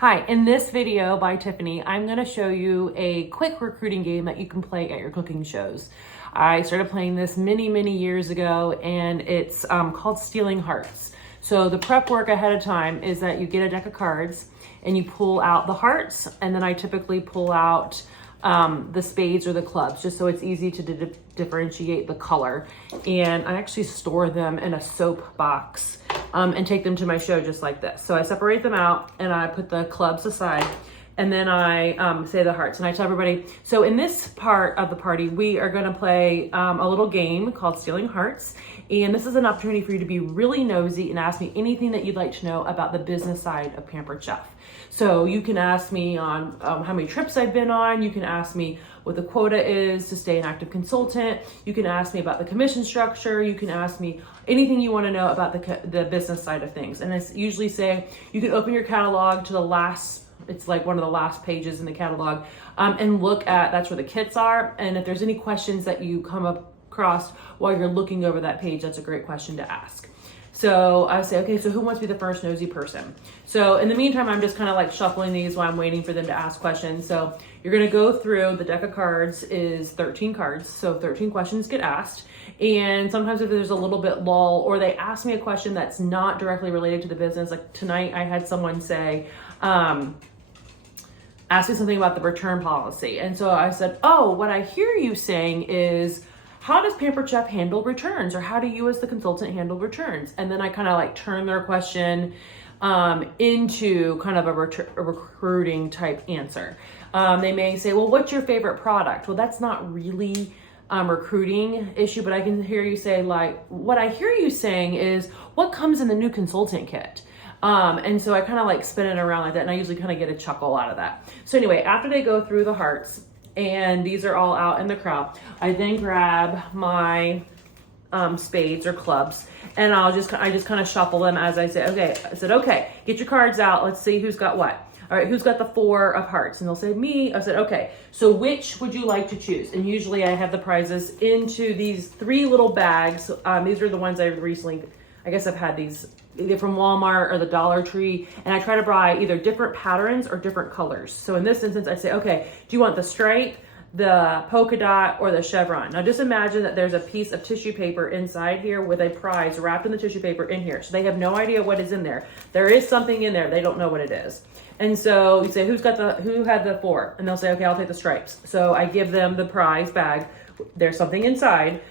Hi, in this video by Tiffany, I'm going to show you a quick recruiting game that you can play at your cooking shows. I started playing this many years ago, and it's called Stealing Hearts. So the prep work ahead of time is that you get a deck of cards and you pull out the hearts, and then I typically pull out the spades or the clubs, just so it's easy to differentiate the color. And I actually store them in a soap box and take them to my show just like this. So I separate them out and I put the clubs aside, and then I say the hearts, and I tell everybody, so in this part of the party, we are gonna play a little game called Stealing Hearts. And this is an opportunity for you to be really nosy and ask me anything that you'd like to know about the business side of Pampered Chef. So you can ask me on how many trips I've been on. You can ask me what the quota is to stay an active consultant. You can ask me about the commission structure. You can ask me anything you want to know about the business side of things. And I usually say you can open your catalog to the last, it's like one of the last pages in the catalog, and look at, that's where the kits are. And if there's any questions that you come across while you're looking over that page, that's a great question to ask. So I say, okay, so who wants to be the first nosy person? So in the meantime, I'm just kind of like shuffling these while I'm waiting for them to ask questions. So you're going to go through, the deck of cards is 13 cards. So 13 questions get asked. And sometimes if there's a little bit lull, or they ask me a question that's not directly related to the business, like tonight I had someone say, ask me something about the return policy. And so I said, oh, what I hear you saying is, how does Pampered Chef handle returns? Or how do you as the consultant handle returns? And then I kind of like turn their question into kind of a recruiting type answer. They may say, well, what's your favorite product? Well, that's not really recruiting issue, but I can hear you say, like, what I hear you saying is, what comes in the new consultant kit? And so I kind of like spin it around like that, and I usually kind of get a chuckle out of that. So anyway, after they go through the hearts, and these are all out in the crowd, I then grab my spades or clubs, and I just kind of shuffle them as I say, okay, I said, okay, get your cards out. Let's see who's got what. All right, who's got the 4 of hearts? And they'll say, me. I said, okay, so which would you like to choose? And usually I have the prizes into these 3 little bags. These are the ones I recently, I guess I've had these either from Walmart or the Dollar Tree, and I try to buy either different patterns or different colors. So in this instance, I say, okay, do you want the stripe, the polka dot, or the chevron? Now just imagine that there's a piece of tissue paper inside here with a prize wrapped in the tissue paper in here. So they have no idea what is in there. There is something in there. They don't know what it is. And so you say, who had the 4? And they'll say, okay, I'll take the stripes. So I give them the prize bag. There's something inside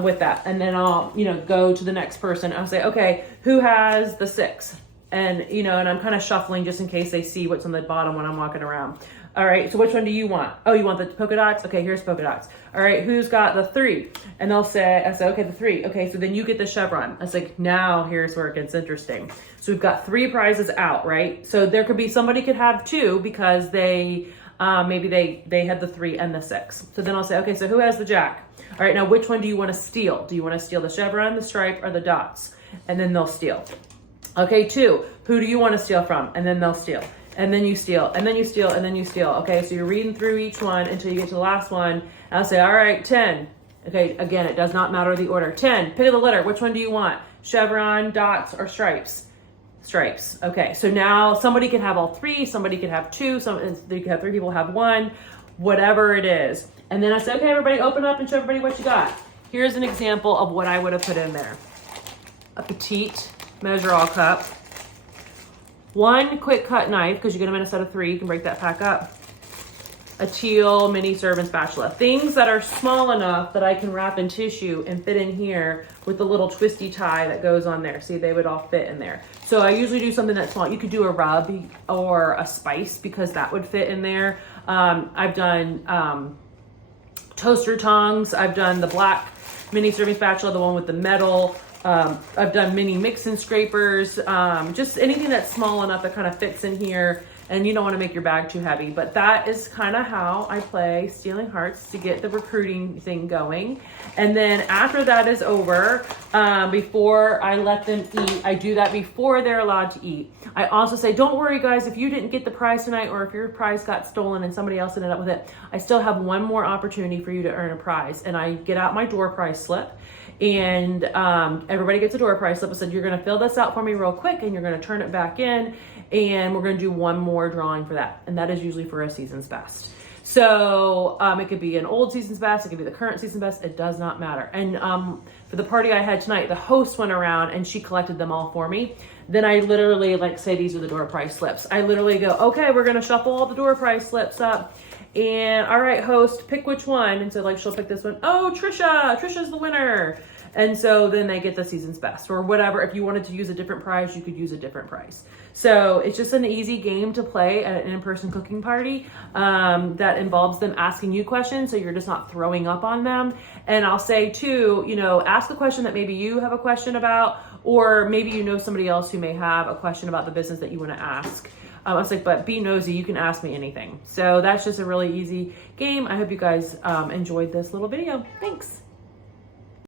with that. And then I'll, go to the next person. I'll say, okay, who has the 6? And, and I'm kind of shuffling just in case they see what's on the bottom when I'm walking around. All right, so which one do you want? Oh, you want the polka dots? Okay, here's polka dots. All right, who's got the 3? And I say, okay, the 3. Okay, so then you get the chevron. I was like, now here's where it gets interesting. So we've got 3 prizes out, right? So there could be, somebody could have 2 because they, maybe they had the 3 and the 6. So then I'll say, okay, so who has the jack? All right, now which one do you want to steal? Do you want to steal the chevron, the stripe, or the dots? And then they'll steal. Okay, 2, who do you want to steal from? And then they'll steal. And then you steal, and then you steal, and then you steal. Okay, so you're reading through each one until you get to the last one. And I'll say, all right, 10. Okay, again, it does not matter the order. 10, pick the letter. Which one do you want? Chevron, dots, or stripes? Stripes. Okay, so now somebody could have all 3, somebody could have 2, you could have 3 people have 1, whatever it is. And then I say, okay, everybody open up and show everybody what you got. Here's an example of what I would have put in there. A petite measure all cup. 1 quick cut knife, because you get them in a set of 3, you can break that pack up. A teal mini serving spatula. Things that are small enough that I can wrap in tissue and fit in here with the little twisty tie that goes on there. See, they would all fit in there. So I usually do something that's small. You could do a rub or a spice, because that would fit in there. I've done toaster tongs. I've done the black mini serving spatula, the one with the metal. I've done mini mix and scrapers, just anything that's small enough that kind of fits in here, and you don't want to make your bag too heavy. But that is kind of how I play Stealing Hearts to get the recruiting thing going. And then after that is over, before I let them eat, I do that before they're allowed to eat. I also say, don't worry guys, if you didn't get the prize tonight, or if your prize got stolen and somebody else ended up with it, I still have one more opportunity for you to earn a prize. And I get out my door prize slip, And everybody gets a door prize slip. I said, you're going to fill this out for me real quick and you're going to turn it back in. And we're going to do one more drawing for that. And that is usually for a season's best. So it could be an old season's best. It could be the current season's best. It does not matter. And for the party I had tonight, the host went around and she collected them all for me. Then I literally like say, these are the door prize slips. I literally go, okay, we're going to shuffle all the door prize slips up. And all right, host, pick which one. And so like, she'll pick this one. Oh, Trisha's the winner. And so then they get the season's best or whatever. If you wanted to use a different prize, you could use a different prize. So it's just an easy game to play at an in-person cooking party that involves them asking you questions. So you're just not throwing up on them. And I'll say too, you know, ask a question that maybe you have a question about, or maybe you know somebody else who may have a question about the business that you want to ask. I was like, but be nosy, you can ask me anything. So that's just a really easy game. I hope you guys enjoyed this little video. Thanks.